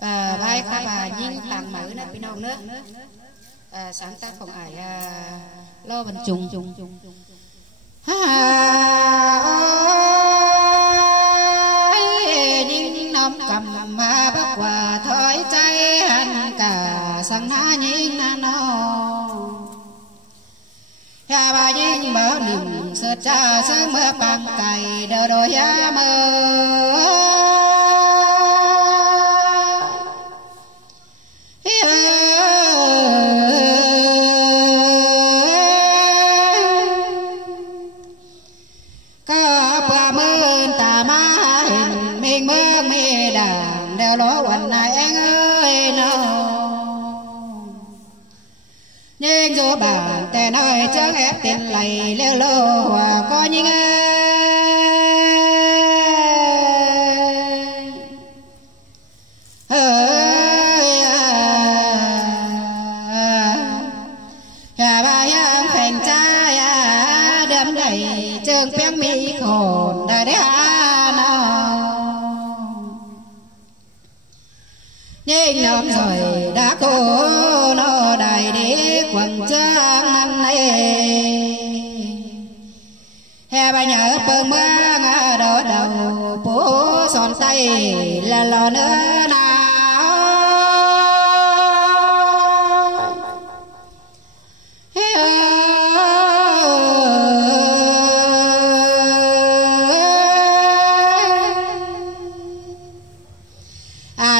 bài các bà nhìn tặng mở nèพี่น้องnữa sáng tácของải lo bần trùng nhìn nóm cầm mà bắc quả thói cháy hẳn cả sang ná nhìn nó bà nhìn mở niềm sơ cha sớm mơ bằng cày đờ đôi mơ lo quần này anh ơi nó nhưng dù bạn tên ơi chẳng ép tiền lầy lêu lô hòa có những bà yang phèn cha đâm đầy trường phèn mi khổn đời đấy nhưng nóm rồi đã cố nó đầy đi quần trang năm nay hè bà nhớ bờ mưa đỏ đầu bố son tay là lò nữa nào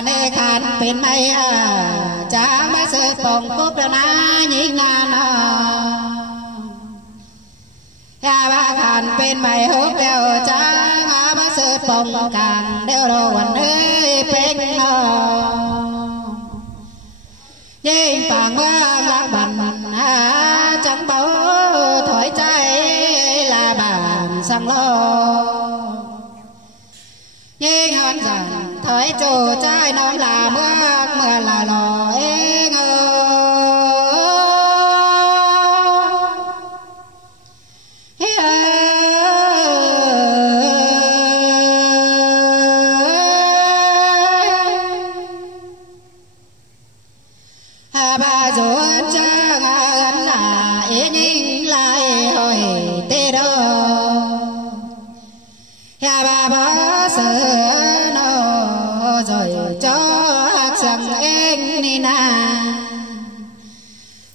nê khăn bên mây cha mới sơ phòng cúp ra na nhìn na nó ba khăn bên mây hút đeo cha mới sơ phòng càng đeo đồ quần ơi bên nó nhìn phẳng qua lăng bần chẳng bấu thổi cháy là bàn sang lo nhưng hơn dần thời chủ trai nó là mưa là lò ê ngơ bà dù chẳng là ý nhìn lại hồi tê đô bà bỏ sửa rồi cho sang em đi na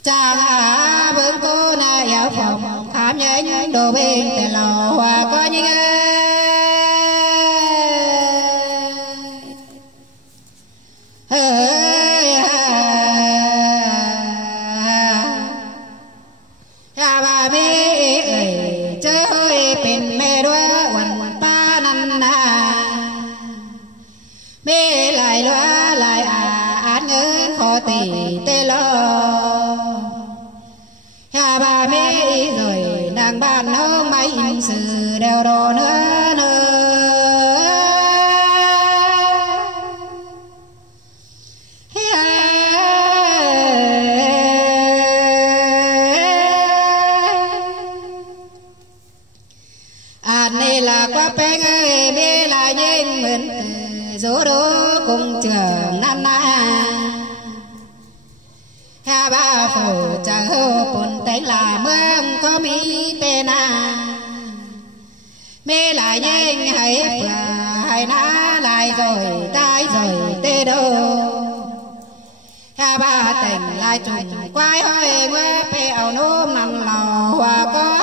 cha bưng cô na áo phòng khám nhớ những đồ bênแต่lò hòa có những bà biết chơi bên mẹ đuôi quần pa năn na mê lại loa lại án ngớ khó tỉ tê lo bà mê rồi nàng bàn nó may sự đeo đồ nữa này là quá bén ơi mê là nhưng mình dỗ đố cùng trường nan na ha ba phổ chẳng hô bồn tánh là mương có mỹ tên mê lại nhưng hãy hay ná lại rồi tai rồi tê đô ha ba tình lại trùng quay hơi mưa pe ảo nôm nằm lò hòa có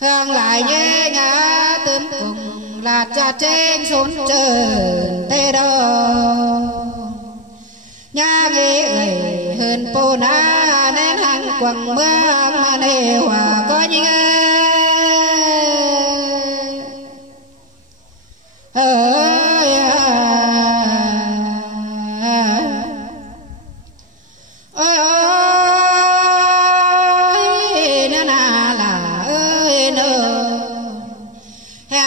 hương lại nhé ngã tấm cùng là cha trên xuống trời tê đô nhà nghề ơi hơn po na nên hàng quăng mưa mà nề hòa có những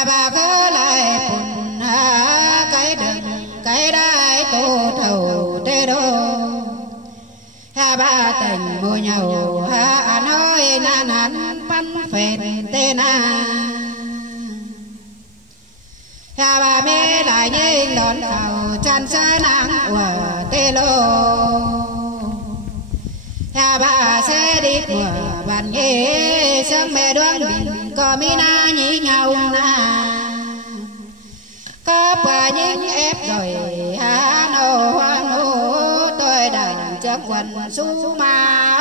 bà cứ lại phun cái đừng cái đai tô thầu tê đô ha ba tình bùa nhau ha nói na nắn bắn phèn tê na ha ba mê lại nhìn đón khẩu chăn sơ nắng của tê lô ha ba sẽ đi của bạn nhé sớm mẹ đoán mình có mi na nhí nhau na có bà những ép rồi ha nô hoang nô tôi đành chấp quần su mà